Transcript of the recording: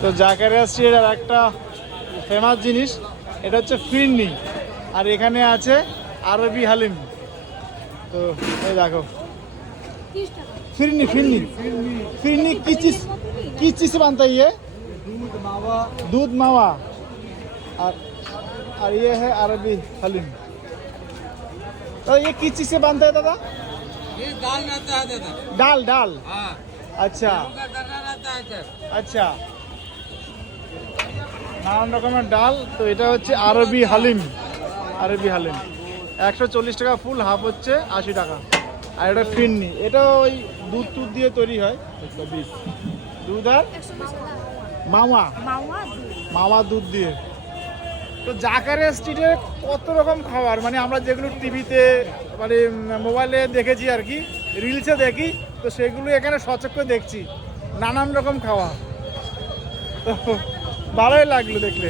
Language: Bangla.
তো জাকারিয়া স্ট্রিটের আর একটা ফেমাস জিনিস, এটা হচ্ছে ফিরনি, আর এখানে আছে আরবি হালিম। তো এই দেখো फिरनी फिरनी फिरनी किस चीज से बनता है ये? दूध मावा। और ये है अरबी हलीम। तो ये किस चीज से बनता है दादा? ये दाल रहता है दादा। दाल दाल। हाँ। अच्छा रहता है सर। अच्छा, নানান রকমের ডাল। তো এটা হচ্ছে আরবি হালিম। আরবি হালিম 140 টাকা ফুল, হাফ হচ্ছে 80 টাকা। আর এটা ফিরনি, এটা ওই দুধ টুধ দিয়ে তৈরি হয়, দুধ আর মাওয়া মাওয়া দুধ দিয়ে। তো জাকারিয়া স্ট্রিটে কত রকম খাবার, মানে আমরা যেগুলো টিভিতে মানে মোবাইলে দেখেছি আর কি, রিলসে দেখি, তো সেগুলো এখানে সচক্ষে দেখছি, নানান রকম খাওয়া। তো ভালোই লাগলো দেখলে।